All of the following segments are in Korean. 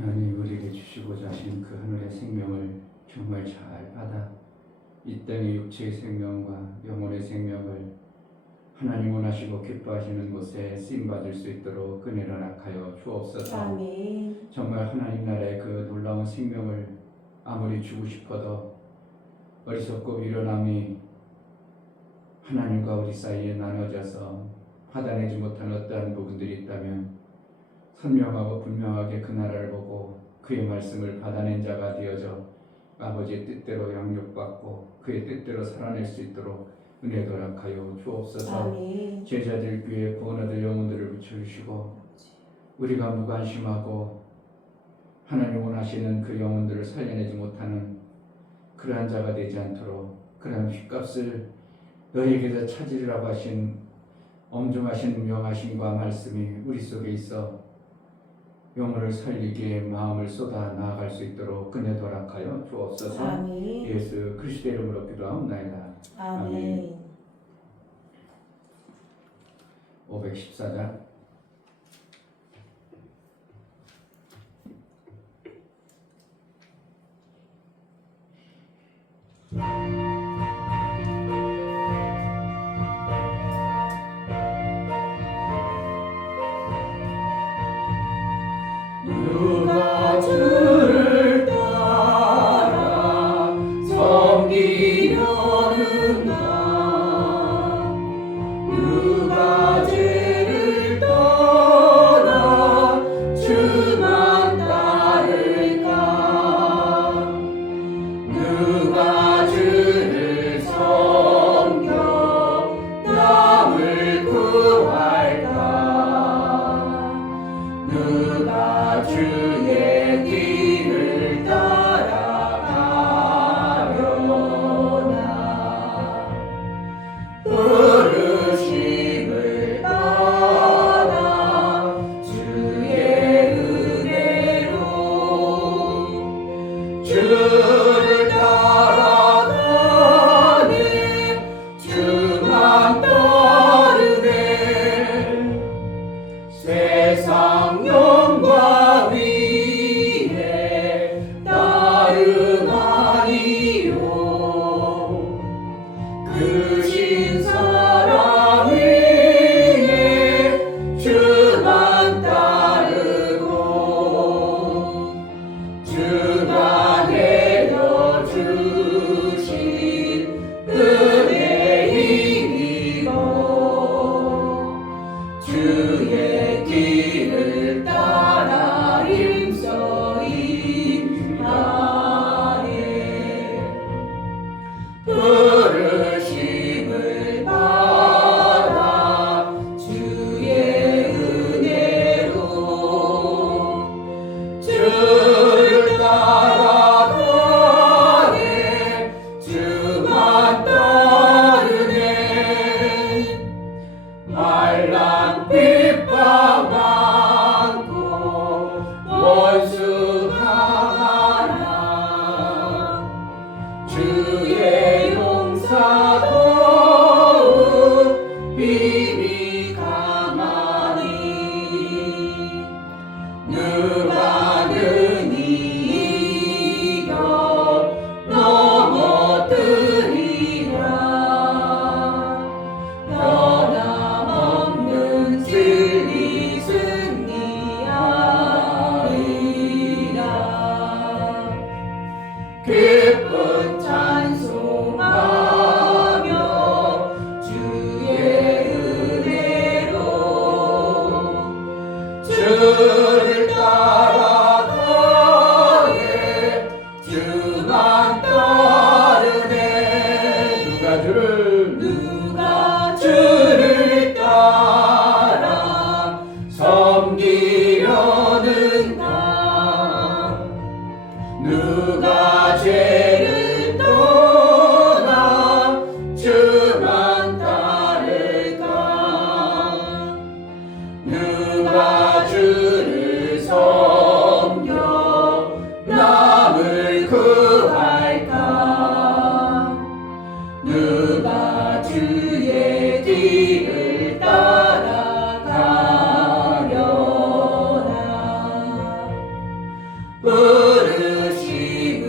하나님 우리에게 주시고자 하신 그 하늘의 생명을 정말 잘 받아 이 땅의 육체의 생명과 영혼의 생명을 하나님 원하시고 기뻐하시는 곳에 쓰임받을 수 있도록 은혜를 허락하여 주옵소서. 아멘. 정말 하나님 나라의 그 놀라운 생명을 아무리 주고 싶어도 어리석고 미련함이 하나님과 우리 사이에 나눠져서 받아내지 못한 어떠한 부분들이 있다면 선명하고 분명하게 그 나라를 보고 그의 말씀을 받아낸 자가 되어져 아버지의 뜻대로 양육받고 그의 뜻대로 살아낼 수 있도록 은혜 허락하여 주옵소서. 아멘. 제자들 귀에 구원 얻을 영혼들을 붙여주시고 우리가 무관심하고 하나님 원하시는 그 영혼들을 살려내지 못하는 그러한 자가 되지 않도록 그러한 핏값을 너에게서 찾으리라고 하신 엄중하신 명하심과 말씀이 우리 속에 있어 영혼을 살리기에 마음을 쏟아 나아갈 수 있도록 은혜 허락하여 주옵소서. 아멘. 예수 그리스도의 이름으로 기도하옵나이다. 아멘. 514장 누가 주를 따라 섬기려는가 누가 죄를 떠나 주만 따를까 누가 주를 섬겨 남을 구할까 누가 주의 길을 따라가려나 부르심을 받아 주의 은혜로 주를 따라가는 주만 따르네 세상 영광 위에 다름 아니요 그 신사랑 위에 주만 따르고 주가 내려주신 은혜 힘입어 주의 길을 따라 힘써 인하네 부르심을 받아 주의 은혜로 주를 따라가네 주만 따르네 말랑 핍박 많고 원수 강하나 주의 용사도 힘이 강하니 누가 능히 이겨 넘어뜨리라 변함없는 진리 승리하리라 기쁜 찬송하며 주의 은혜로 주를 따라 부르심을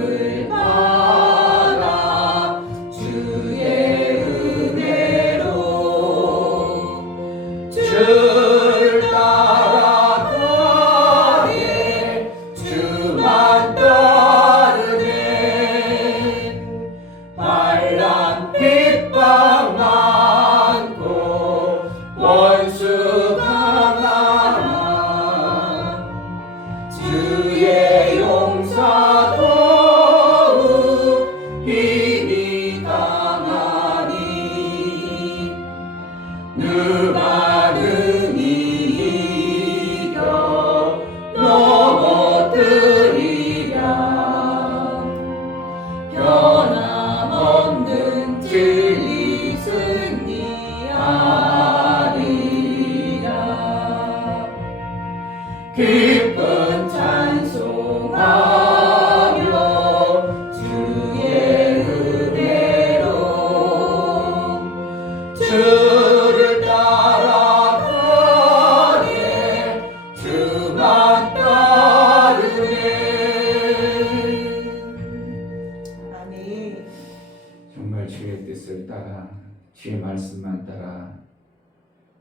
받아 주의 은혜로 주를 따라가네 주만 따르네 환난 핍박 많고 원수 강하나 주의 용사 더욱 힘이 강하니 누가 능히 이겨 넘어뜨리랴 변함없는 진리 승리하리라 기쁜 찬송하며 주의 은혜로 주를 따라가네 주만 따르네 아멘. 정말 주의 뜻을 따라 주의 말씀만 따라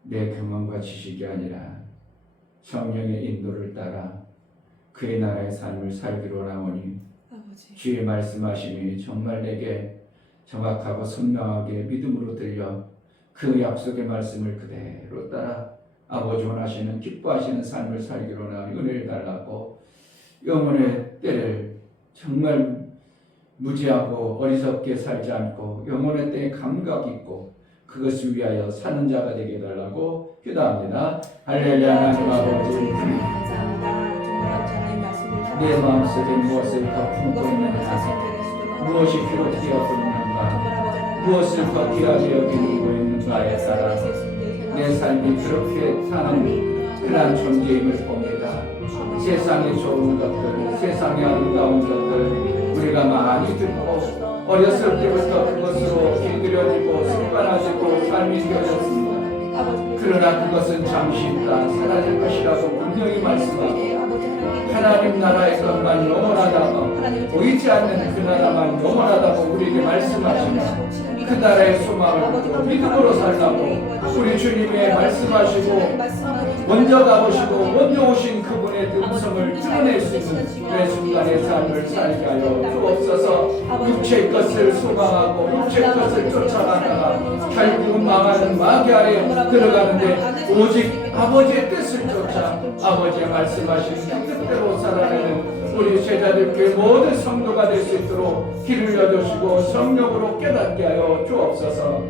내 경험과 지식이 아니라 성령의 인도를 따라 그의 나라의 삶을 살기로 원하오니 아버지 주의 말씀하심이 정말 내게 정확하고 선명하게 믿음으로 들려 그 약속의 말씀을 그대로 따라 아버지 원하시는 기뻐하시는 삶을 살기로 원하오니 은혜를 달라고 영혼의 때를 정말 무지하고 어리석게 살지 않고 영혼의 때에 감각 있고 그것을 위하여 사는 자가 되게 해달라고 기도합니다. 할렐루야. 하나님 아버지 감사합니다. 정말 아버지 말씀을 내 마음속에 무엇을 더 품고 있는가 무엇이 필요되었고 있는가 무엇을 더 귀하게 여기고 있는가에 따라 내 삶이 그렇게 사는 그러한 존재임을 봅니다. 세상의 좋은 것들 세상의 아름다운 것들 우리가 많이 듣고 어렸을 때부터 그것으로 길들여지고 습관화지고 삶이 되어졌습니다. 그러나 그것은 잠시 있다 사라질 것이라고 분명히 말씀하고 하나님 나라의 것만 영원하다고 보이지 않는 그 나라만 영원하다고 우리에게 말씀하시며 그 나라의 소망을 믿고 믿음으로 살라고 우리 주님의 말씀하시고 먼저 가보시고 먼저 오신 그분의 음성을 드러낼 수 있는 매 순간의 삶을 살게 하여 주옵소서. 육체의 것을 소망하고 육체의 것을 쫓아가다가 결국은 망하는 마귀 아래 들어가는데 오직 아버지의 뜻을 쫓아 아버지의 말씀하신 그 뜻대로 살아내는 우리 제자들께 모든 성도가 될 수 있도록 길을 열어주시고 성령으로 깨닫게 하여 주옵소서.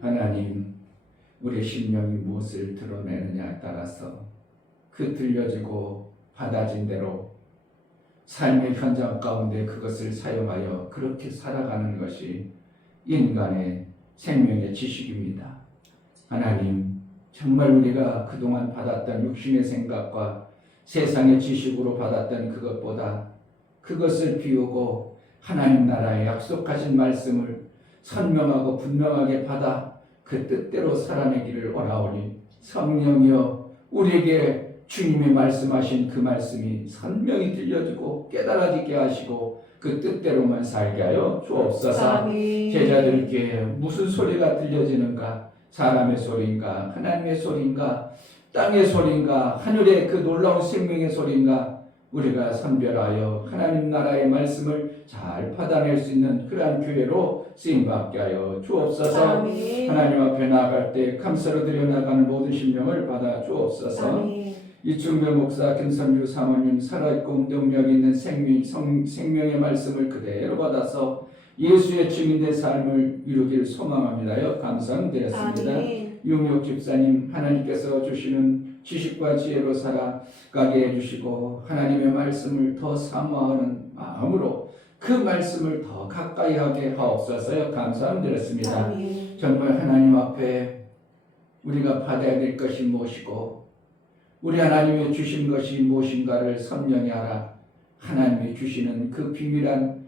하나님 우리의 심령이 무엇을 드러내느냐에 따라서 그 들려지고 받아진 대로 삶의 현장 가운데 그것을 사용하여 그렇게 살아가는 것이 인간의 생명의 지식입니다. 하나님 정말 우리가 그동안 받았던 육신의 생각과 세상의 지식으로 받았던 그것보다 그것을 비우고 하나님 나라의 약속하신 말씀을 선명하고 분명하게 받아 그 뜻대로 살아내기를 원하오니 성령이여 우리에게 주님이 말씀하신 그 말씀이 선명히 들려지고 깨달아지게 하시고 그 뜻대로만 살게 하여 주옵소서. 제자들께 무슨 소리가 들려지는가? 사람의 소리인가? 하나님의 소리인가? 땅의 소리인가? 하늘의 그 놀라운 생명의 소리인가? 우리가 선별하여 하나님 나라의 말씀을 잘 받아낼 수 있는 그러한 교회로 쓰임받게 하여 주옵소서. 아멘. 하나님 앞에 나아갈 때 감사로 드려나가는 모든 심령을 받아 주옵소서. 아멘. 이충별 목사, 김선주 사모님 살아있고 운동력 있는 생명의 말씀을 그대로 받아서 예수의 증인된 삶을 이루길 소망합니다요. 감사드렸습니다. 윤옥 집사님 하나님께서 주시는 지식과 지혜로 살아가게 해주시고 하나님의 말씀을 더 사모하는 마음으로 그 말씀을 더 가까이 하게 하옵소서요. 감사드렸습니다. 정말 하나님 앞에 우리가 받아야 될 것이 무엇이고 우리 하나님이 주신 것이 무엇인가를 선명히 알아 하나님이 주시는 그 비밀한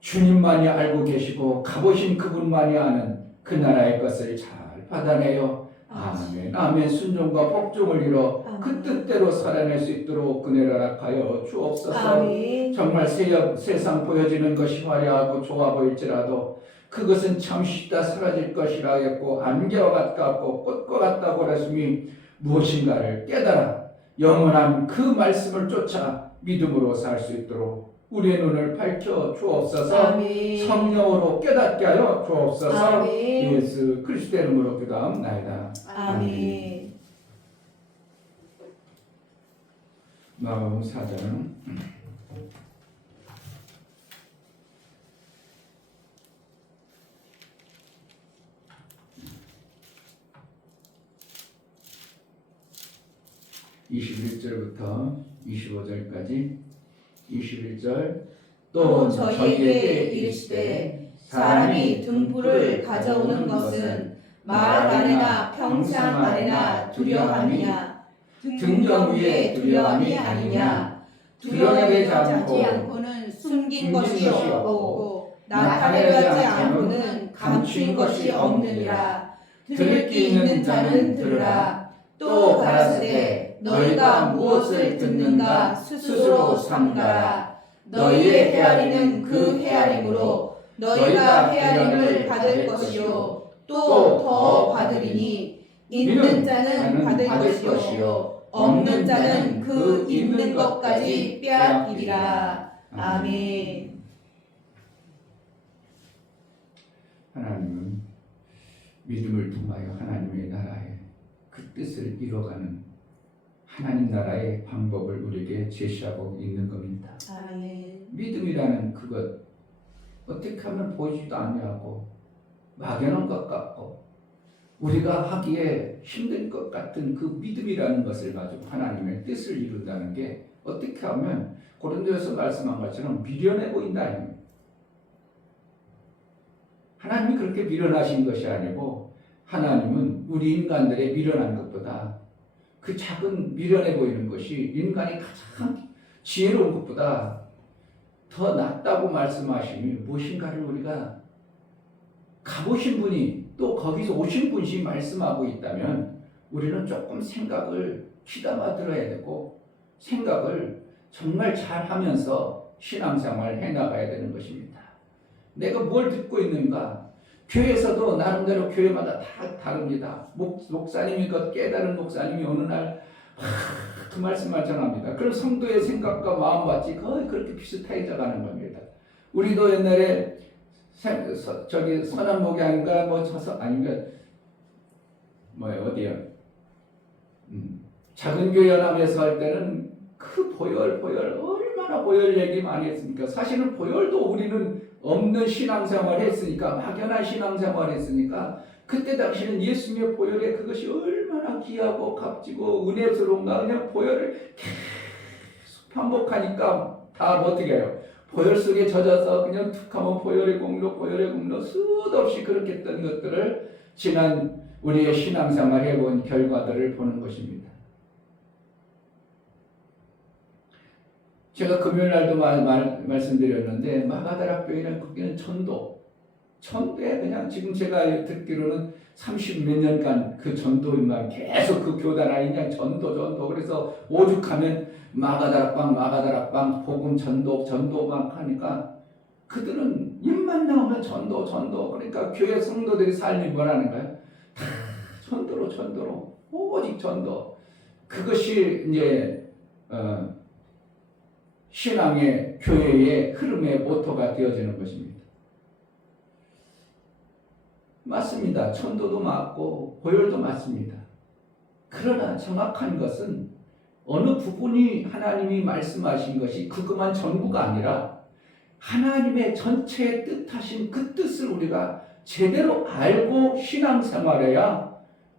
주님만이 알고 계시고 가보신 그분만이 아는 그 나라의 것을 잘 받아내요 아멘. 아멘. 순종과 복종을 이뤄 그 뜻대로 살아낼 수 있도록 은혜를 허락하여 주옵소서. 아멘. 정말 세상 보여지는 것이 화려하고 좋아 보일지라도 그것은 잠시 있다 사라질 것이라 하였고 안개와 같고 꽃과 같다고 하셨으니 무엇인가를 깨달아 영원한 그 말씀을 쫓아 믿음으로 살 수 있도록 우리의 눈을 밝혀 주옵소서. 아멘. 성령으로 깨닫게 하여 주옵소서. 아멘. 예수 그리스도 이름으로 기도합나이다. 아멘. 마가복음 4장 21절부터 25절까지 21절 또 저희에게 이르시되 사람이 등불을 가져오는 것은 말 안에나 평상 안에나 두려함이냐 등경 위에 두려함이 아니냐 두려워하지 않고는 숨긴 것이 없고 나타내지 않고는 감추인 것이 없느니라. 들을 귀 있는 자는 들으라. 또 가라사대 너희가 무엇을 듣는가 스스로 삼가라. 너희의 헤아리는 그 헤아림으로 너희가 헤아림을 받을 것이요 또 더 받으리니 있는 자는 받을 것이요 없는 자는 그 있는 것까지 빼앗기리라. 아멘. 하나님은 믿음을 통하여 하나님의 나라의 그 뜻을 이뤄가는 하나님 나라의 방법을 우리에게 제시하고 있는 겁니다. 아멘. 믿음이라는 그것 어떻게 하면 보이지도 아니하고 막연한 것 같고 우리가 하기에 힘든 것 같은 그 믿음이라는 것을 가지고 하나님의 뜻을 이룬다는 게 어떻게 하면 고린도에서 말씀한 것처럼 미련해 보인다. 하나님이 그렇게 미련하신 것이 아니고 하나님은 우리 인간들의 미련한 것보다 그 작은 미련해 보이는 것이 인간이 가장 지혜로운 것보다 더 낫다고 말씀하시니 무엇인가를 우리가 가보신 분이 또 거기서 오신 분이 말씀하고 있다면 우리는 조금 생각을 귀담아 들어야 되고 생각을 정말 잘 하면서 신앙생활을 해나가야 되는 것입니다. 내가 뭘 듣고 있는가? 교회에서도 나름대로 교회마다 다 다릅니다. 목사님이 깨달은 목사님이 어느 날 그 말씀을 전합니다. 그럼 성도의 생각과 마음같이 거의 그렇게 비슷해져 가는 겁니다. 우리도 옛날에 선한 목양인가 아닌가 어디야 작은 교회 연합에서 할 때는 그 보혈 얼마나 보혈 얘기 많이 했습니까? 사실은 보혈도 우리는 없는 신앙생활 했으니까 막연한 신앙생활 했으니까 그때 당시는 예수님의 보혈에 그것이 얼마나 귀하고 값지고 은혜스러운가 그냥 보혈을 계속 반복하니까 다 어떻게 해요? 보혈 속에 젖어서 그냥 툭하면 보혈의 공로 수도 없이 그렇게 했던 것들을 지난 우리의 신앙생활 해본 결과들을 보는 것입니다. 제가 금요일날도 말씀드렸는데 마가다락교회는 거기는 전도에 그냥 지금 제가 듣기로는 30몇 년간 그 전도만 계속 그 교단 안에 그냥 전도 그래서 오죽하면 마가다락방 복음 전도만 하니까 그들은 입만 나오면 전도 그러니까 교회 성도들의 삶이 뭐라는 거예요? 다 전도로 오직 전도. 그것이 이제 신앙의 교회의 흐름의 모토가 되어지는 것입니다. 맞습니다. 전도도 맞고 보혈도 맞습니다. 그러나 정확한 것은 어느 부분이 하나님이 말씀하신 것이 그것만 전부가 아니라 하나님의 전체의 뜻하신 그 뜻을 우리가 제대로 알고 신앙생활해야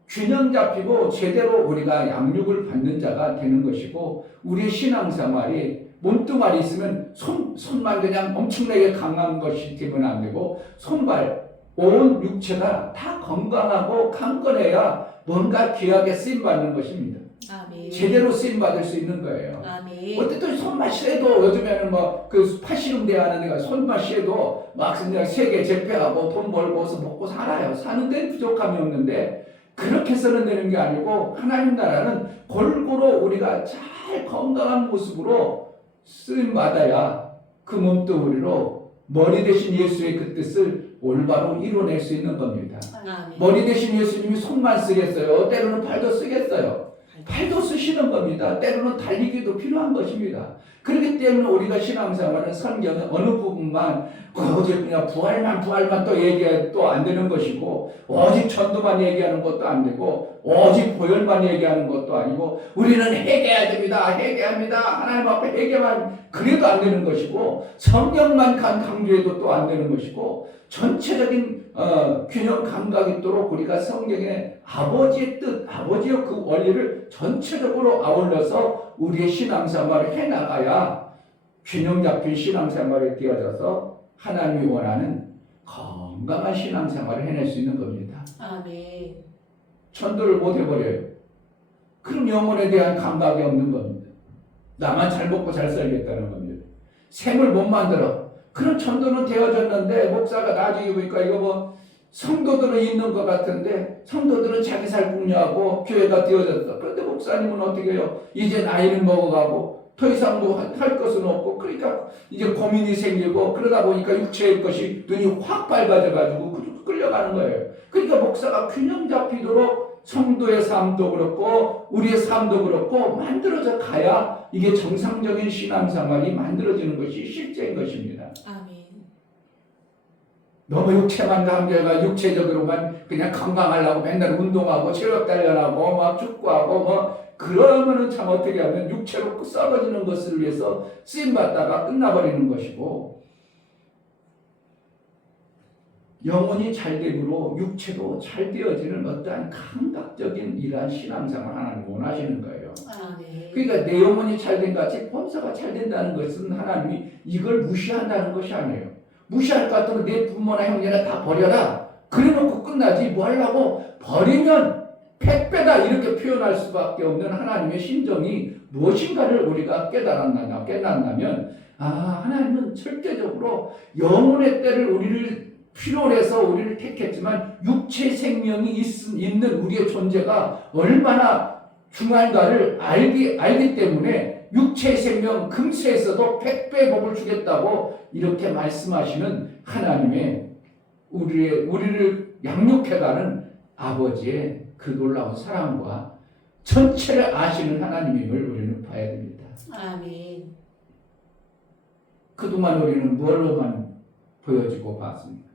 균형 잡히고 제대로 우리가 양육을 받는 자가 되는 것이고 우리의 신앙생활이 몸뚱아리 있으면 손만 그냥 엄청나게 강한 것이 되면 안 되고 손발 온 육체가 다 건강하고 강건해야 뭔가 귀하게 쓰임받는 것입니다. 아멘. 제대로 쓰임받을 수 있는 거예요. 아멘. 어쨌든 손만 쉬어도 요즘에는 그 팔씨름대 하는 데가 손만 쉬어도 막 그냥 세계 제패하고 돈 벌고서 먹고 살아요. 사는 데는 부족함이 없는데 그렇게 해서는 되는 게 아니고 하나님 나라는 골고루 우리가 잘 건강한 모습으로 쓰임받아야 그 몸뚱아리로 머리 대신 예수의 그 뜻을 올바로 이뤄낼 수 있는 겁니다. 아멘. 머리 대신 예수님이 손만 쓰겠어요? 때로는 팔도 쓰겠어요? 팔도 쓰시는 겁니다. 때로는 달리기도 필요한 것입니다. 그렇기 때문에 우리가 신앙생활은 성경의 어느 부분만 오직 그냥 부활만 또 얘기해 또 안 되는 것이고, 오직 전도만 얘기하는 것도 안 되고, 오직 보혈만 얘기하는 것도 아니고, 우리는 회개해야 됩니다. 회개합니다. 하나님 앞에 회개만 그래도 안 되는 것이고, 성령만 강조해도 또 안 되는 것이고, 전체적인 균형 감각이 있도록 우리가 성경의 아버지의 뜻, 아버지의 그 원리를 전체적으로 아울러서 우리의 신앙생활을 해나가야 균형 잡힌 신앙생활이 되어져서 하나님이 원하는 건강한 신앙생활을 해낼 수 있는 겁니다. 아멘. 전도를 못 해버려요. 그럼 영혼에 대한 감각이 없는 겁니다. 나만 잘 먹고 잘 살겠다는 겁니다. 샘을 못 만들어. 그런 전도는 되어졌는데 목사가 나중에 보니까 이거 뭐 성도들은 있는 것 같은데 성도들은 자기 살 궁리하고 교회가 되어졌다. 그런데 목사님은 어떻게 해요? 이제 나이는 먹어가고 더 이상 뭐 할 것은 없고, 그러니까 이제 고민이 생기고, 그러다 보니까 육체의 것이 눈이 확 밝아져가지고 끌려가는 거예요. 그러니까 목사가 균형 잡히도록 성도의 삶도 그렇고 우리의 삶도 그렇고 만들어져 가야 이게 정상적인 신앙생활이 만들어지는 것이 실제인 것입니다. 아멘. 너무 육체만 강조해가 육체적으로만 그냥 건강하려고 맨날 운동하고 체력 단련하고 막 축구하고 뭐 그러면은 참 어떻게 하면 육체로 썩어지는 것을 위해서 쓰임받다가 끝나버리는 것이고, 영혼이 잘 되므로 육체도 잘 되어지는 어떠한 감각적인 이러한 신앙생활 하나님 원하시는 거예요. 아멘. 그러니까 내 영혼이 잘 된 같이 범사가 잘 된다는 것은 하나님이 이걸 무시한다는 것이 아니에요. 무시할 것 같으면 내 부모나 형제나 다 버려라. 그래놓고 끝나지 뭐 하려고. 버리면 100배다 이렇게 표현할 수밖에 없는 하나님의 심정이 무엇인가를 우리가 깨닫는다면 하나님은 절대적으로 영혼의 때를 우리를 필요로 해서 우리를 택했지만 육체 생명이 있는 우리의 존재가 얼마나 중요한가를 알기 때문에 육체의 생명 금세에서도 100배 복을 주겠다고 이렇게 말씀하시는 하나님의 우리를 양육해가는 아버지의 그 놀라운 사랑과 전체를 아시는 하나님임을 우리는 봐야 됩니다. 아멘. 그동안 우리는 뭘로만 보여지고 봤습니다.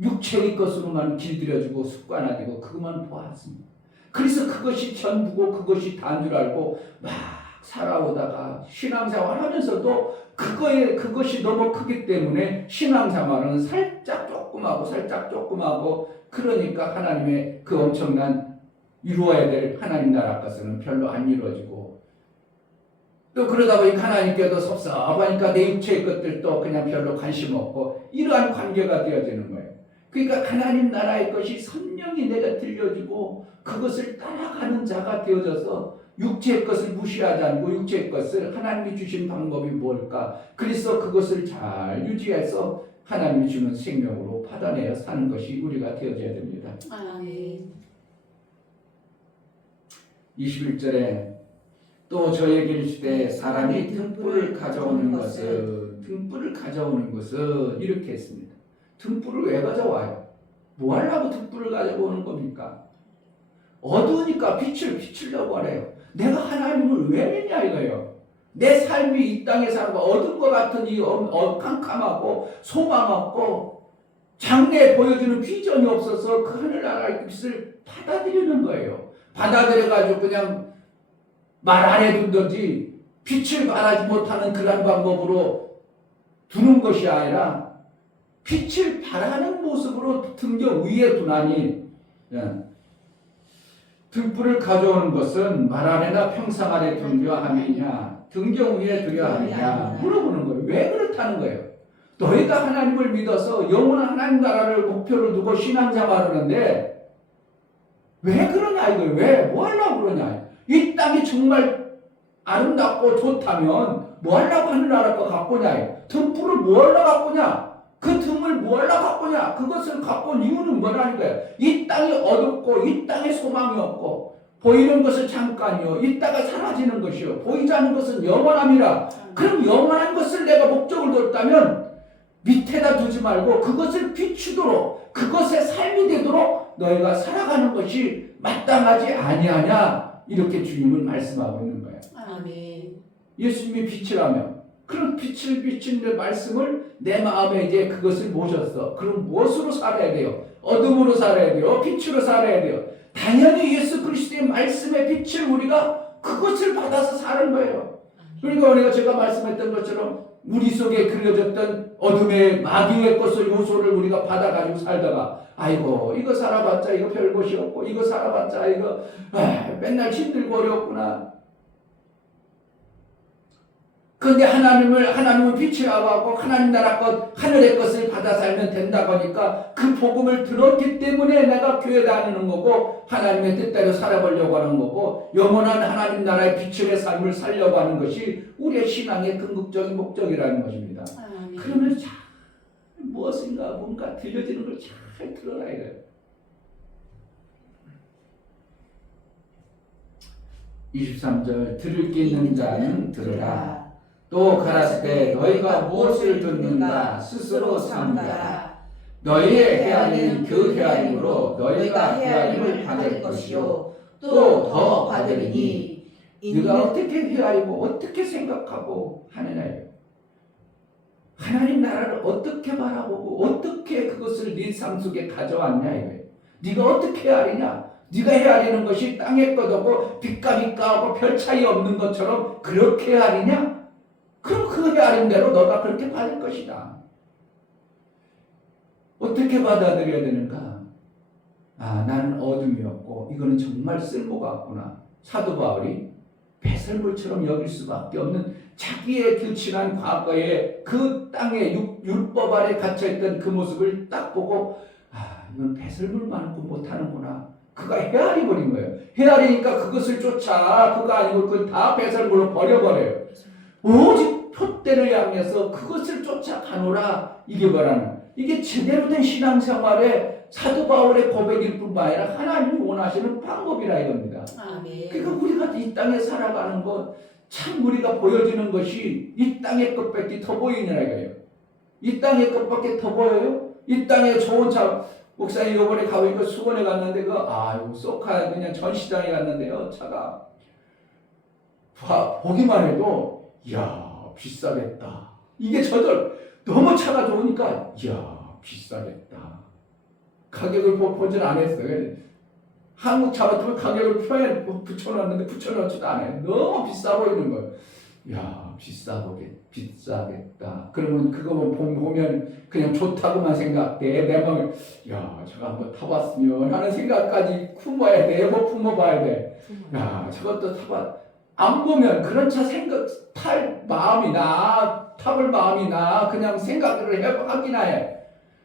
육체의 것으로만 길들여지고 습관화되고 그것만 보았습니다. 그래서 그것이 전부고 그것이 다인 줄 알고 막 살아오다가 신앙생활 하면서도 그것이 너무 크기 때문에 신앙생활은 살짝 조금 하고 그러니까 하나님의 그 엄청난 이루어야 될 하나님 나라 것은 별로 안 이루어지고, 또 그러다 보니까 하나님께도 섭섭하니까 내 육체의 것들도 그냥 별로 관심 없고 이러한 관계가 되어지는 거예요. 그러니까 하나님 나라의 것이 선명히 내가 들려지고 그것을 따라가는 자가 되어져서 육체의 것을 무시하지 않고 육체의 것을 하나님이 주신 방법이 뭘까? 그래서 그것을 잘 유지해서 하나님이 주는 생명으로 받아내어 사는 것이 우리가 되어져야 됩니다. 아멘. 21절에 또 저에게 이르시되 사람이 등불을 가져오는 것은 이렇게 했습니다. 등불을 왜 가져와요? 뭐 하려고 등불을 가져오는 겁니까? 어두우니까 빛을 비추려고 하래요. 내가 하나님을 왜 믿냐 이거예요. 내 삶이 이 땅에 사는 어두운 것 같은 이 캄캄하고 소망 없고 장래에 보여주는 비전이 없어서 그 하늘나라의 빛을 받아들이는 거예요. 받아들여가지고 그냥 말 안 해둔다지 빛을 발하지 못하는 그런 방법으로 두는 것이 아니라 빛을 발하는 모습으로 등경 위에 두나니, 등불을 가져오는 것은 말 아래나 평상 아래 두려 함이냐 등경 위에 두려 함이냐 물어보는 거예요. 왜 그렇다는 거예요? 너희가 하나님을 믿어서 영원한 하나님 나라를 목표로 두고 신앙생활을 하는데 왜 그러냐 이거예요. 왜? 뭐 하려고 그러냐. 이 땅이 정말 아름답고 좋다면 뭐 하려고 하늘나라 거 갖고냐. 등불을 뭐 하려고 갖고냐. 그 틈을 뭘로 바꾸냐? 그것을 갖고 온 이유는 뭐라는 거야? 이 땅이 어둡고 이 땅에 소망이 없고 보이는 것은 잠깐이요 이따가 사라지는 것이요 보이지 않는 것은 영원함이라. 그럼 영원한 것을 내가 목적을 뒀다면 밑에다 두지 말고 그것을 비추도록 그것의 삶이 되도록 너희가 살아가는 것이 마땅하지 아니하냐, 이렇게 주님은 말씀하고 있는 거예요. 아멘. 예수님이 빛이라면 그런 빛을 비친 내 말씀을 내 마음에 이제 그것을 모셨어. 그럼 무엇으로 살아야 돼요? 어둠으로 살아야 돼요? 빛으로 살아야 돼요? 당연히 예수 그리스도의 말씀의 빛을 우리가 그것을 받아서 사는 거예요. 그러니까 우리가 제가 말씀했던 것처럼 우리 속에 그려졌던 어둠의 마귀의 것을 요소를 우리가 받아가지고 살다가 아이고 이거 살아봤자 이거 별 것이 없고 이거 살아봤자 이거 맨날 힘들고 어렵구나. 그런데 하나님은 빛이라고 하고 하나님 나라 것 하늘의 것을 받아 살면 된다고 하니까 그 복음을 들었기 때문에 내가 교회 다니는 거고 하나님의 뜻대로 살아보려고 하는 거고 영원한 하나님 나라의 빛의 삶을 살려고 하는 것이 우리의 신앙의 궁극적인 목적이라는 것입니다. 아멘. 그러면 잘 무엇인가 뭔가 들려지는 걸 잘 들어야 돼요. 23절 들을 게 있는 자는 들으라. 또 가라사대 너희가 무엇을 듣는가 스스로 삼가라. 너희의 헤아림은 그 헤아림으로 너희가 헤아림을 받을 것이요 또 더 받으리니. 네가 어떻게 헤아리고 어떻게 생각하고 하느냐예요. 하나님 나라를 어떻게 바라보고 어떻게 그것을 네 삶 속에 가져왔냐 이거예요. 네가 어떻게 헤아리냐. 네가 헤아리는 것이 땅의 것하고 빛과 빛과하고 별 차이 없는 것처럼 그렇게 헤아리냐? 그럼 그 헤아림대로 너가 그렇게 받을 것이다. 어떻게 받아들여야 되는가? 나는 어둠이었고 이거는 정말 쓸모가 없구나. 사도 바울이 배설물처럼 여길 수밖에 없는 자기의 규칙한 과거에 그 땅에 율법 아래 갇혀있던 그 모습을 딱 보고 이건 배설물 많고 못하는구나. 그가 헤아리 버린 거예요. 헤아리니까 그것을 쫓아. 그거 아니고 그건 다 배설물로 버려버려요. 오직 표대를 향해서 그것을 쫓아가노라. 이게 뭐라는, 이게 제대로 된 신앙생활의 사도 바울의 고백일 뿐만 아니라 하나님이 원하시는 방법이라 이겁니다. 아멘. 그러니까 우리가 이 땅에 살아가는 것, 참 우리가 보여지는 것이 이 땅의 것밖에 더 보이느라 이거예요. 이 땅의 것밖에 더 보여요? 이 땅에 좋은 차, 목사님 이번에 가보니까 수원에 갔는데 이거 쏘카 그냥 전시장에 갔는데요. 차가 보기만 해도 이야 비싸겠다. 이게 저들 너무 차가 좋으니까 이야 비싸겠다. 가격을 보진 않았어요. 한국 차 같으면 가격을 표에 붙여놨는데 붙여놓지도 않아요. 너무 비싸 보이는 거예요. 야 비싸겠다. 그러면 그거만 보면 그냥 좋다고만 생각돼. 내 마음에 야 저거 한번 타봤으면 하는 생각까지 품어야 돼. 뭐 품어봐야 돼. 야 저것도 타봐. 안 보면 그런 차 탈 마음이 나, 타볼 마음이 나, 그냥 생각을 하기나 해.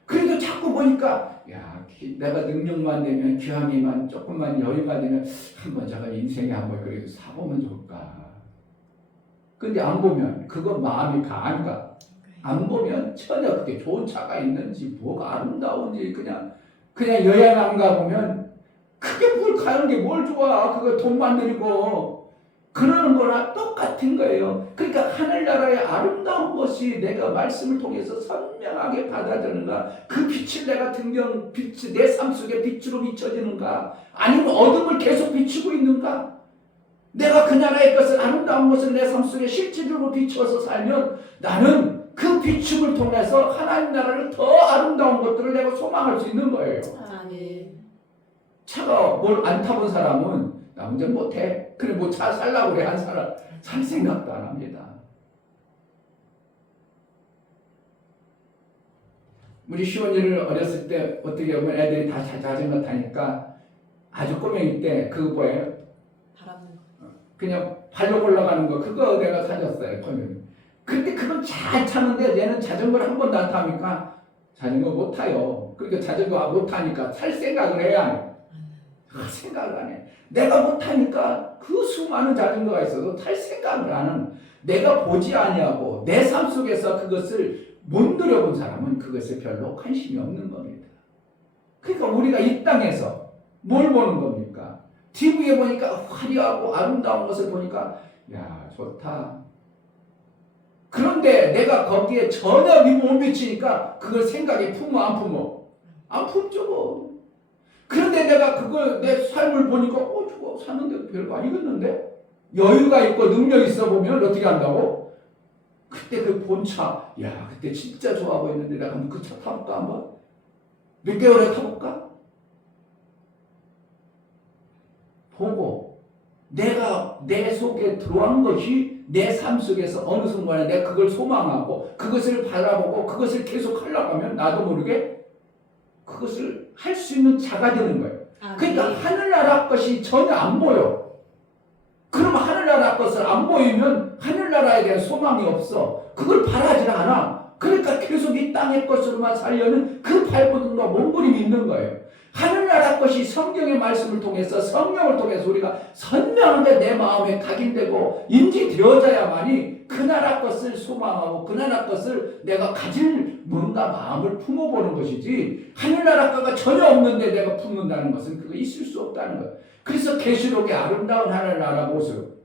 그래도 자꾸 보니까 야 내가 능력만 되면 귀함이만 조금만 여유가 되면 한번 제가 인생에 한번 그래도 사보면 좋을까. 근데 안 보면 그거 마음이 안 가. 안 보면 전혀 그게 좋은 차가 있는지 뭐가 아름다운지 그냥 여행 안 가보면 그게 뭘 가는 게 뭘 좋아. 그거 돈만 들이고 그러는 거랑 똑같은 거예요. 그러니까 하늘나라의 아름다운 것이 내가 말씀을 통해서 선명하게 받아들는가, 그 빛을 내가 빛이 내 삶 속에 빛으로 비춰지는가, 아니면 어둠을 계속 비추고 있는가. 내가 그 나라의 것을 아름다운 것을 내 삶 속에 실질적으로 비춰서 살면 나는 그 비춤을 통해서 하나님 나라를 더 아름다운 것들을 내가 소망할 수 있는 거예요. 아멘. 차가 뭘 안 타본 사람은 나 운전 못해. 그래 뭐 차 살라고 그래 한 사람 살 생각도 안 합니다. 우리 시원이를 어렸을 때 어떻게 보면 애들이 다 자전거 타니까 아주 꼬맹이 때 그거 뭐예요? 그냥 발로 올라가는 거 그거 내가 사줬어요. 근데 그건 잘 타는데 얘는 자전거를 한 번도 안 타니까 자전거 못 타요. 그러니까 자전거 못 타니까 살 생각을 해야 해요. 생각을 안 해. 내가 못하니까 그 수많은 자전거가 있어도 탈 생각을 안 하는, 내가 보지 아니하고 내 삶 속에서 그것을 못 누려본 사람은 그것에 별로 관심이 없는 겁니다. 그러니까 우리가 이 땅에서 뭘 보는 겁니까? TV에 보니까 화려하고 아름다운 것을 보니까 야 좋다. 그런데 내가 거기에 전혀 못 미치니까 그걸 생각에 품어 안 품어? 안 품죠 뭐. 그런데 내가 그걸 내 삶을 보니까 저거 사는데 별거 아니겠는데? 여유가 있고 능력 있어 보면 어떻게 한다고? 그때 그 본차, 야 그때 진짜 좋아 보였는데 내가 한번 그 차 타볼까 한번? 몇 개월에 타볼까? 보고 내가 내 속에 들어온 것이 내 삶 속에서 어느 순간에 내가 그걸 소망하고 그것을 바라보고 그것을 계속 하려고 하면 나도 모르게 그것을 할 수 있는 자가 되는 거예요. 그러니까 하늘나라 것이 전혀 안 보여. 그럼 하늘나라 것을 안 보이면 하늘나라에 대한 소망이 없어. 그걸 바라지 않아. 그러니까 계속 이 땅의 것으로만 살려는 그 발버둥과 몸부림이 있는 거예요. 하늘나라 것이 성경의 말씀을 통해서 성령을 통해서 우리가 선명하게 내 마음에 각인되고 인지되어져야만이 그 나라 것을 소망하고 그 나라 것을 내가 가질 뭔가 마음을 품어보는 것이지 하늘나라 것가 전혀 없는데 내가 품는다는 것은 그거 있을 수 없다는 거예요. 그래서 계시록의 아름다운 하늘나라 모습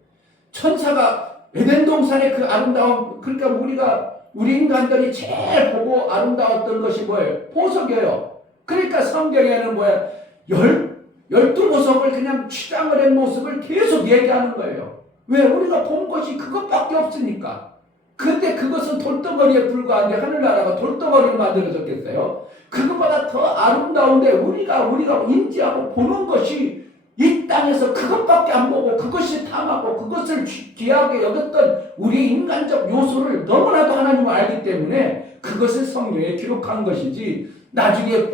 천사가 에덴 동산의 그 아름다운 그러니까 우리 인간들이 제일 보고 아름다웠던 것이 뭐예요? 보석이에요. 그러니까 성경에는 뭐야? 12보석을 그냥 취장을 한 모습을 계속 얘기하는 거예요. 왜? 우리가 본 것이 그것밖에 없으니까. 근데 그것은 돌덩어리에 불과한데 하늘나라가 돌덩어리로 만들어졌겠어요? 그것보다 더 아름다운데 우리가 인지하고 보는 것이 이 땅에서 그것밖에 안 보고 그것이 탐하고 그것을 귀하게 여겼던 우리 인간적 요소를 너무나도 하나님은 알기 때문에 그것을 성경에 기록한 것이지 나중에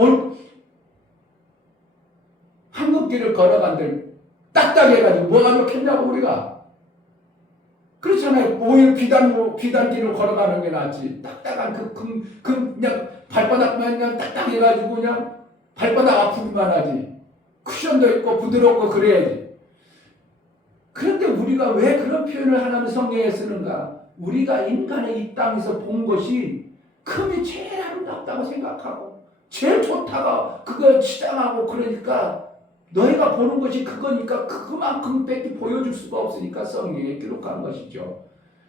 황금길을 걸어간들 딱딱해가지고 뭐가 좋겠냐고 우리가 그렇잖아요. 오히려 비단길을 걸어가는 게 낫지. 딱딱한 그냥 발바닥만 그냥 딱딱해가지고 그냥 발바닥 아프기만 하지. 쿠션도 있고 부드럽고 그래야지. 그런데 우리가 왜 그런 표현을 하나님 성경에 쓰는가? 우리가 인간의 이 땅에서 본 것이 금이 제일 아름답다고 생각하고 제일 좋다가 그걸 치장하고 그러니까 너희가 보는 것이 그거니까 그만큼밖에 보여줄 수가 없으니까 성경에 기록한 것이죠.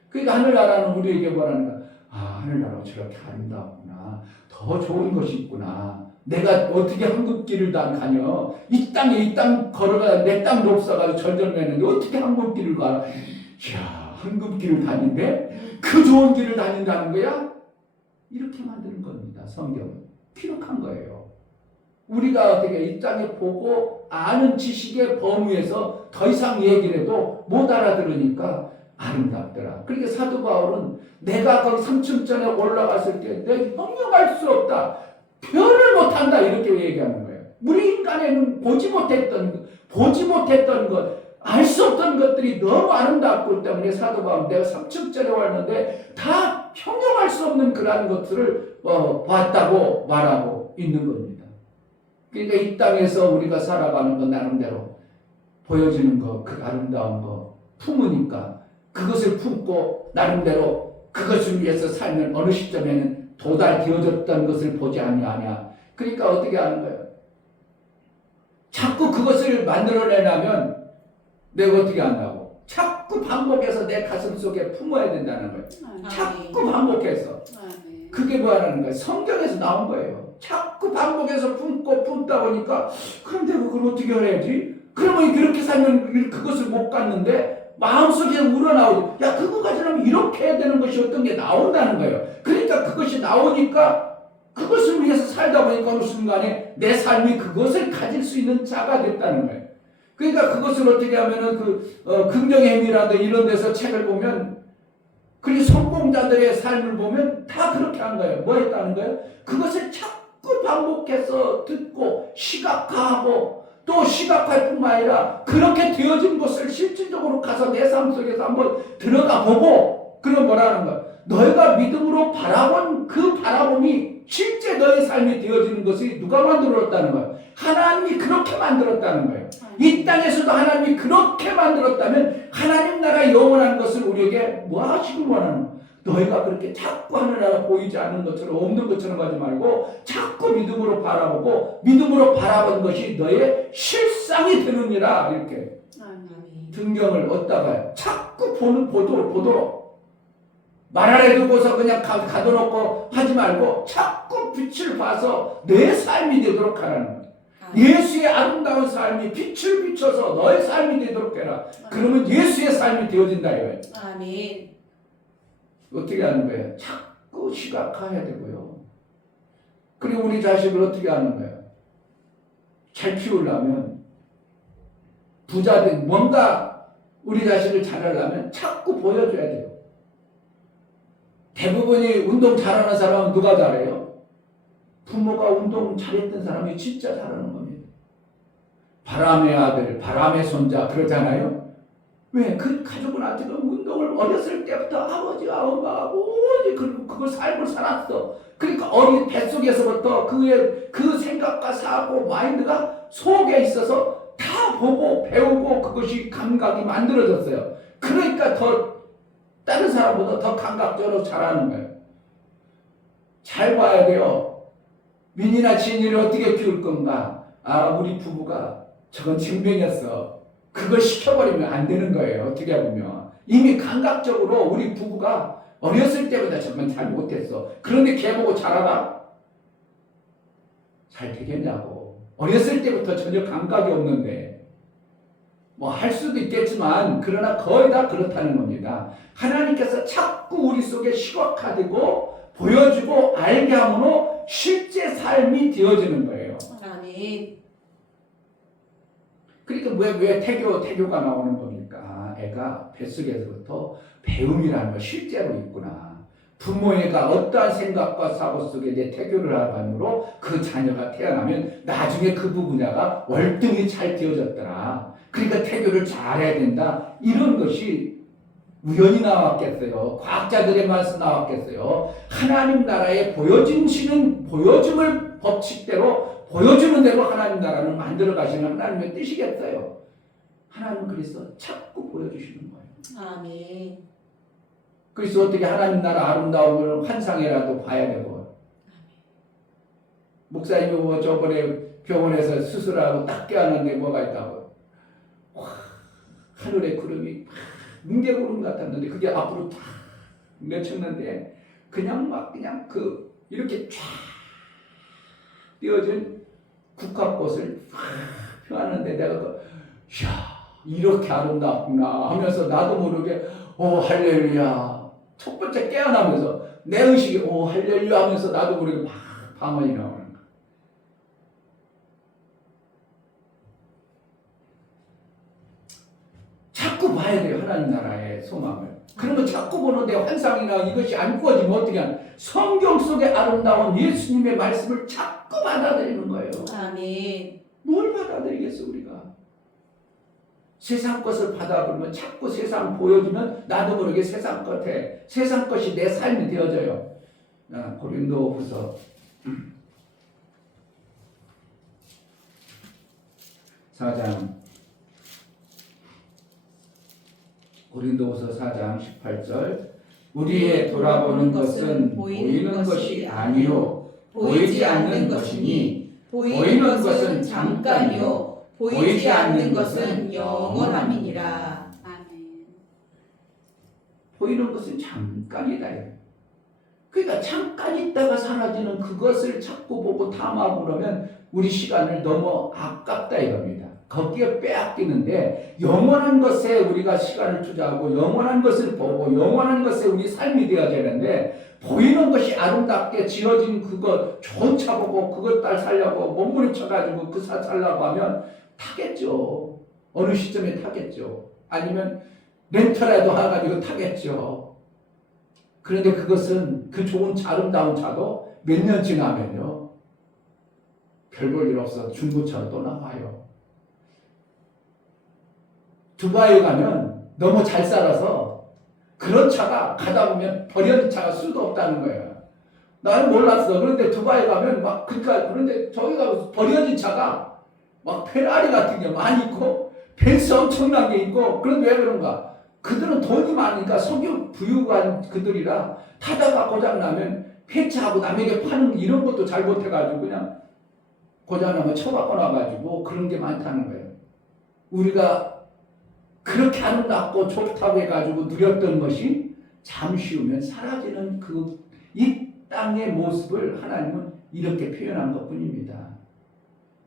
그러니까 하늘나라는 우리에게 뭐라는 거야? 하늘나라가 저렇게 아름다웠구나. 더 좋은 것이 있구나. 내가 어떻게 황금길을 다녀? 이 땅 걸어가 내 땅도 없어가지고 절절매는데 어떻게 황금길을 가? 이야, 황금길을 다닌대? 그 좋은 길을 다닌다는 거야? 이렇게 만드는 겁니다. 성경은 기록한 거예요. 우리가 어떻게 이 땅에 보고 아는 지식의 범위에서 더 이상 얘기를 해도 못 알아들으니까 아름답더라. 그러니까 사도 바울은 내가 거기 3층전에 올라갔을 때 내가 형용할 수 없다. 표현을 못한다. 이렇게 얘기하는 거예요. 우리 인간에는 보지 못했던 것, 알 수 없던 것들이 너무 아름답기 때문에 사도 바울은 내가 3층전에 왔는데 다 형용할 수 없는 그러한 것들을 봤다고 말하고 있는 겁니다. 그러니까 이 땅에서 우리가 살아가는 것 나름대로 보여지는 것, 그 아름다운 것 품으니까 그것을 품고 나름대로 그것을 위해서 살면 어느 시점에는 도달되어졌던 것을 보지 않냐. 그러니까 어떻게 하는 거예요? 자꾸 그것을 만들어내려면 내가 어떻게 한다고? 자꾸 반복해서 내 가슴 속에 품어야 된다는 거예요. 자꾸 반복해서. 그게 뭐라는 거예요? 성경에서 나온 거예요. 자꾸 반복해서 품다 보니까 그런데 그걸 어떻게 해야지? 그러면 그렇게 살면 그것을 못 갖는데 마음속에 우러나오지. 야 그거 가지려면 이렇게 해야 되는 것이 어떤 게 나온다는 거예요. 그러니까 그것이 나오니까 그것을 위해서 살다 보니까 어느 순간에 내 삶이 그것을 가질 수 있는 자가 됐다는 거예요. 그러니까 그것을 어떻게 하면은 긍정의 힘이라든지 이런 데서 책을 보면 그리고 성공자들의 삶을 보면 다 그렇게 한 거예요. 뭐 했다는 거예요? 그것을 자꾸 반복해서 듣고 시각화하고 또 시각할 뿐만 아니라 그렇게 되어진 것을 실질적으로 가서 내 삶 속에서 한번 들어가 보고 그럼 뭐라는 거야? 너희가 믿음으로 바라본 그 바라봄이 실제 너의 삶이 되어지는 것이 누가 만들었다는 거야? 하나님이 그렇게 만들었다는 거예요. 이 땅에서도 하나님이 그렇게 만들었다면 하나님 나라 영원한 것을 우리에게 뭐 하시길 원하는 거야? 너희가 그렇게 자꾸 하느라가 보이지 않는 것처럼 없는 것처럼 하지 말고 자꾸 믿음으로 바라보고 믿음으로 바라본 것이 너의 실상이 되느니라. 이렇게 아멘. 등경을 얻다가 자꾸 보도록 말 안에 두고서 그냥 가둬놓고 하지 말고 자꾸 빛을 봐서 내 삶이 되도록 하라는 거예요. 예수의 아름다운 삶이 빛을 비춰서 너의 삶이 되도록 해라. 그러면 예수의 삶이 되어진다 이거예요. 아멘. 어떻게 하는 거예요? 자꾸 시각화해야 되고요. 그리고 우리 자식을 어떻게 하는 거예요? 잘 키우려면 부자된 뭔가 우리 자식을 잘하려면 자꾸 보여줘야 돼요. 대부분이 운동 잘하는 사람은 누가 잘해요? 부모가 운동 잘했던 사람이 진짜 잘하는 겁니다. 바람의 아들, 바람의 손자 그러잖아요. 왜? 그 가족은 아직 운동을 어렸을 때부터 아버지와 엄마가 오직 그걸 삶을 살았어. 그러니까 어린 뱃속에서부터 그 생각과 사고 마인드가 속에 있어서 다 보고 배우고 그것이 감각이 만들어졌어요. 그러니까 더 다른 사람보다 더 감각적으로 잘하는 거예요. 잘 봐야 돼요. 민이나 진이를 어떻게 키울 건가? 우리 부부가 저건 쟁병이었어. 그걸 시켜버리면 안 되는 거예요. 어떻게 보면 이미 감각적으로 우리 부부가 어렸을 때보다 정말 잘 못했어. 그런데 걔 보고 잘하라? 잘 되겠냐고. 어렸을 때부터 전혀 감각이 없는데 뭐 할 수도 있겠지만 그러나 거의 다 그렇다는 겁니다. 하나님께서 자꾸 우리 속에 시각화되고 보여주고 알게 함으로 실제 삶이 되어지는 거예요. 아멘. 그러니까 왜 태교가 나오는 겁니까? 애가 뱃속에서부터 배움이라는 거 실제로 있구나. 부모애가 어떠한 생각과 사고 속에 내 태교를 하므로 그 자녀가 태어나면 나중에 그 부분야가 월등히 잘 되어졌더라. 그러니까 태교를 잘해야 된다. 이런 것이 우연히 나왔겠어요? 과학자들의 말씀 나왔겠어요? 하나님 나라에 보여줌을 법칙대로 보여주는 대로 하나님 나라를 만들어 가시는 하나님의 뜻이겠어요? 하나님은 그래서 자꾸 보여주시는 거예요. 아멘. 그래서 어떻게 하나님 나라 아름다움을 환상이라도 봐야 되고. 목사님이 뭐 저번에 병원에서 수술하고 딱 깨어났는데 뭐가 있다고. 와, 하늘에 구름이 뭉게구름 같았는데 그게 앞으로 탁 맺혔는데 그냥 이렇게 쫙 띄어진 국화꽃을 펴하는데 내가 이야 이렇게 아름답구나 하면서 나도 모르게 할렐루야 첫 번째 깨어나면서 내 의식이 할렐루야 하면서 나도 모르게 막 방언이 나오는 거야. 자꾸 봐야 돼요. 하나님 나라의 소망을. 그러면 자꾸 보는데 환상이나 이것이 안 꾸어지면 어떻게 하냐. 성경 속에 아름다운 예수님의 말씀을 자꾸 받아들이는 거예요. 아멘. 뭘 받아들이겠어 우리가. 세상 것을 받아보면 자꾸 세상 보여주면 나도 모르게 세상 것이 내 삶이 되어져요. 고린도후서 4장 고린도후서 4장 18절 우리의 돌아보는 것은 보이는 것이 아니요 보이지 않는 것이니 보이는 것은 잠깐이요 보이지 않는 것은 영원함이니라. 아멘. 보이는 것은 잠깐이다. 그러니까 잠깐 있다가 사라지는 그것을 자꾸 보고 탐하고 그러면 우리 시간을 너무 아깝다 이겁니다. 거기에 빼앗기는데 영원한 것에 우리가 시간을 투자하고 영원한 것을 보고 영원한 것에 우리 삶이 되어야 되는데 보이는 것이 아름답게 지어진 그거 좋은 차 보고 그것 딸 살려고 몸부림쳐가지고 그 차 살려고 하면 타겠죠. 어느 시점에 타겠죠. 아니면 렌터라도 해가지고 타겠죠. 그런데 그것은 그 좋은 차, 아름다운 차도 몇 년 지나면요 별 볼 일 없어 중고차로 또 나와요. 두바이 가면 너무 잘 살아서 그런 차가 가다 보면 버려진 차가 수도 없다는 거예요. 나는 몰랐어. 그런데 두바이 가면 그런데 저기 가서 버려진 차가 막 페라리 같은 게 많이 있고 벤츠 엄청난 게 있고 그런데 왜 그런가? 그들은 돈이 많으니까 석유 부유한 그들이라 타다가 고장나면 폐차하고 남에게 파는 이런 것도 잘못해가지고 그냥 고장나면 처박아놔가지고 그런 게 많다는 거예요. 우리가 그렇게 아름답고 좋다고 해가지고 누렸던 것이 잠시 후면 사라지는 그 이 땅의 모습을 하나님은 이렇게 표현한 것뿐입니다.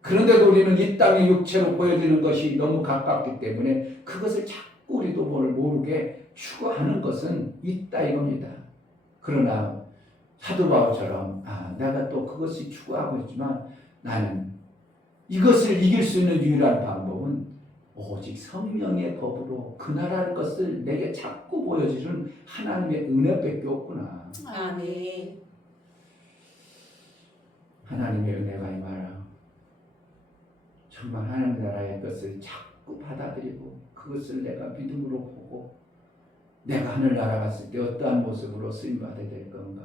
그런데도 우리는 이 땅의 육체로 보여지는 것이 너무 가깝기 때문에 그것을 자꾸 우리도 모르게 추구하는 것은 있다 이겁니다. 그러나 사도 바울처럼 내가 또 그것이 추구하고 있지만 나는 이것을 이길 수 있는 유일한 방법은 오직 성령의 법으로 그 나라의 것을 내게 자꾸 보여주는 하나님의 은혜밖에 없구나. 아멘. 하나님의 은혜가 임하라. 정말 하나님 나라의 것을 자꾸 받아들이고 그것을 내가 믿음으로 보고 내가 하늘나라 갔을 때 어떠한 모습으로 쓰임받아야 될 건가.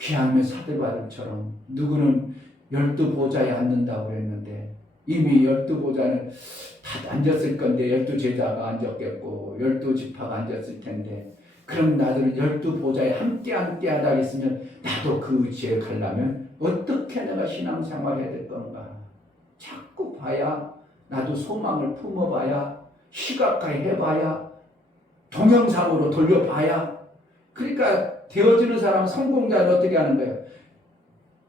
귀하면 사대바울처럼 누구는 12보좌에 앉는다고 했는데 이미 12보좌는 다 앉았을 건데 12제자가 앉았겠고 12지파가 앉았을 텐데 그럼 나들은 12보좌에 함께 하다 했으면 나도 그 위치에 가려면 어떻게 내가 신앙생활 해야 될 건가. 자꾸 봐야 나도 소망을 품어봐야 시각화해 해봐야 동영상으로 돌려봐야. 그러니까 되어지는 사람은 성공자는 어떻게 하는 거예요?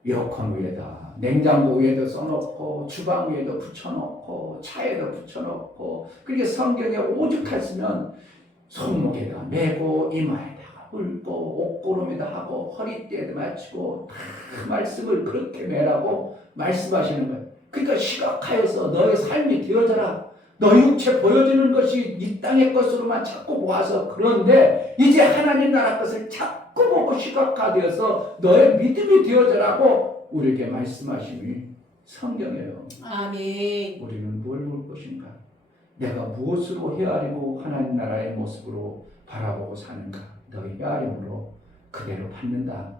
에어컨 위에다 냉장고 위에도 써놓고 주방 위에도 붙여놓고 차에도 붙여놓고 그렇게 성경에 오죽했으면 손목에다 메고 이마에다가 훑고 옷고름에다 하고 허리띠에도 맞추고 다 말씀을 그렇게 매라고 말씀하시는 거예요. 그러니까 시각하여서 너의 삶이 되어져라. 너 육체 보여지는 것이 이 땅의 것으로만 자꾸 보아서 그런데 이제 하나님 나라 것을 자꾸 보고 시각화되어서 너의 믿음이 되어져라고 우리에게 말씀하심이 성경이에요. 아멘. 우리는 뭘 볼 것인가? 내가 무엇으로 헤아리고 하나님 나라의 모습으로 바라보고 사는가? 너의 헤아림으로 그대로 받는다.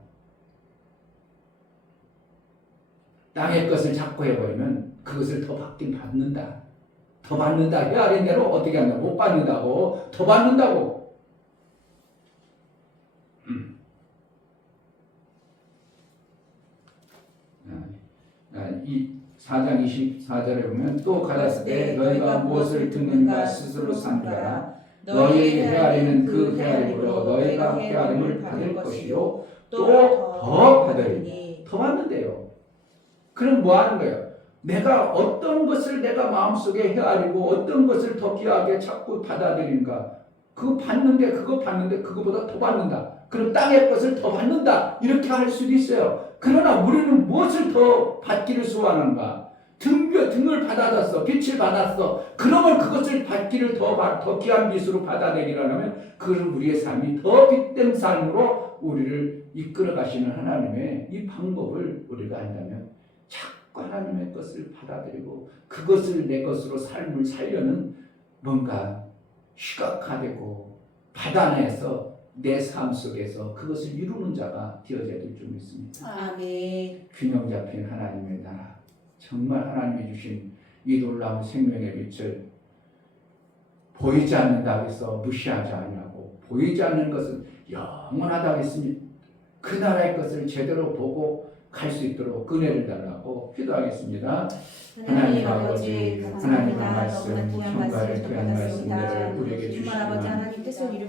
땅의 것을 자꾸 해버리면 그것을 더 받긴 받는다. 더 받는다. 헤아린 대로 어떻게 한다? 못 받는다고. 더 받는다고. 이 4장 24절에 보면 또 가라사대 너희가 무엇을 듣는가 스스로 삼가라. 너희의 헤아리는 그 헤아림으로 너희가 헤아림을 받을 것이요 또 더 받으리니. 더 받는데요. 그럼 뭐 하는 거예요? 내가 어떤 것을 내가 마음속에 헤아리고 어떤 것을 더 귀하게 자꾸 받아들인가. 그거 받는데 그거보다 더 받는다. 그럼 땅의 것을 더 받는다. 이렇게 할 수도 있어요. 그러나 우리는 무엇을 더 받기를 소원하는가? 등을 받아줬어. 빛을 받았어. 그러면 그것을 받기를 더 귀한 빛으로 받아내기라면 그는 우리의 삶이 더 빛된 삶으로 우리를 이끌어 가시는 하나님의 이 방법을 우리가 안다면 자꾸 하나님의 것을 받아들이고 그것을 내 것으로 삶을 살려는 뭔가 시각화되고 받아내서 내 삶 속에서 그것을 이루는 자가 되어져야 될 줄 믿습니다. 아멘. 균형 잡힌 하나님의 나라, 정말 하나님이 주신 이 놀라운 생명의 빛을 보이지 않는다고 해서 무시하지 아니하고 보이지 않는 것은 영원하다고 했으니 그 나라의 것을 제대로 보고 갈 수 있도록 은혜를 달라고 기도하겠습니다. 하나님 아버지, 하나님의 말씀, 평가를 귀한 말씀들을 우리에게 주시지만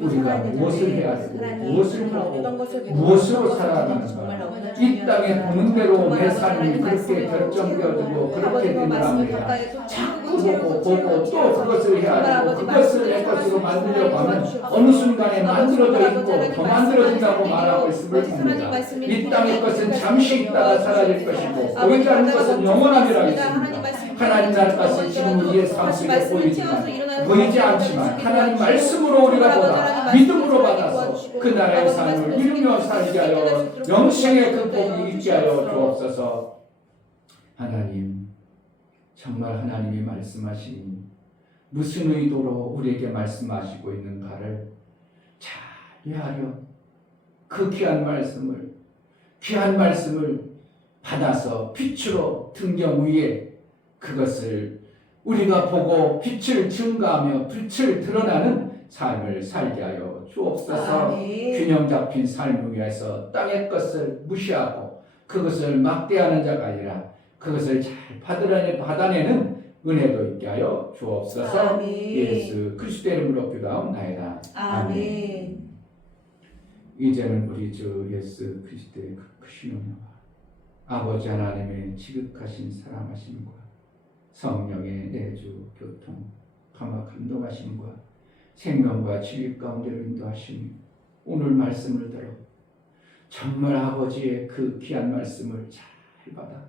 우리가 무엇을 해야 되고 무엇을 하고 무엇으로 살아가는가. 이 땅에 보는 대로 내 삶이 그렇게 결정되어지고 그렇게 되느라 자꾸 보고 또 그것을 해야 되고 그것을 내 것으로 만들려고 하면 어느 순간에 만들어져 있고 더 만들어진다고 말하고 있음을 봅니다. 이 땅의 것은 잠시 있다가 사라질 것이고 보이지 않는 것은 영원하리라 했습니다. 하나님 나라 것은 지금 우리의 삶 속에 보이지 않지만 하나님 말씀으로 우리가 보다 믿음으로 받아서 그 나라의 삶을 이루며 살게 하여 영생의 그 복이 있게 하여 주옵소서. 하나님, 정말 하나님이 말씀하시니 무슨 의도로 우리에게 말씀하시고 있는가를 잘 이해하려 그 귀한 말씀을 받아서 빛으로 등경 위에 그것을 우리가 보고 빛을 증가하며 빛을 드러나는 삶을 살게 하여 주옵소서. 아멘. 균형 잡힌 삶을 위해서 땅의 것을 무시하고 그것을 막대하는 자가 아니라 그것을 잘 받아내는 은혜도 있게 하여 주옵소서. 아멘. 예수 그리스도의 이름으로 기도하옵나이다. 아멘. 이제는 우리 주 예수 그리스도의 그 크신 은혜와 아버지 하나님의 지극하신 사랑하심과 성령의 내주 교통 감화 감동하심과 생명과 진리 가운데로 인도하심이 오늘 말씀을 들어 정말 아버지의 그 귀한 말씀을 잘 받아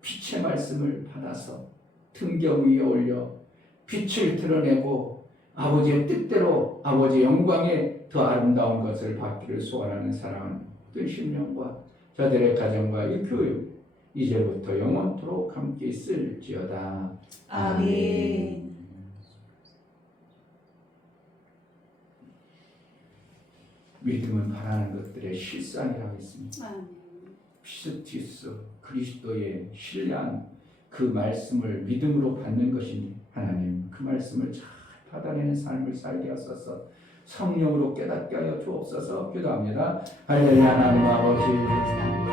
빛의 말씀을 받아서 등경 위에 올려 빛을 드러내고 아버지의 뜻대로 아버지의 영광에 더 아름다운 것을 받기를 소원하는 사랑하는 모든 심령과 저들의 가정과 이 교육 이제부터 영원토록 함께 있을지어다. 아멘. 믿음은 바라는 것들의 실상이라고 했습니다. 아멘. 피스티스 그리스도의 신뢰한 그 말씀을 믿음으로 받는 것인데 하나님 그 말씀을 잘 받아내는 삶을 살게 하소서. 성령으로 깨닫게 하여 주옵소서. 기도합니다. 할렐루야. 하나님 아버지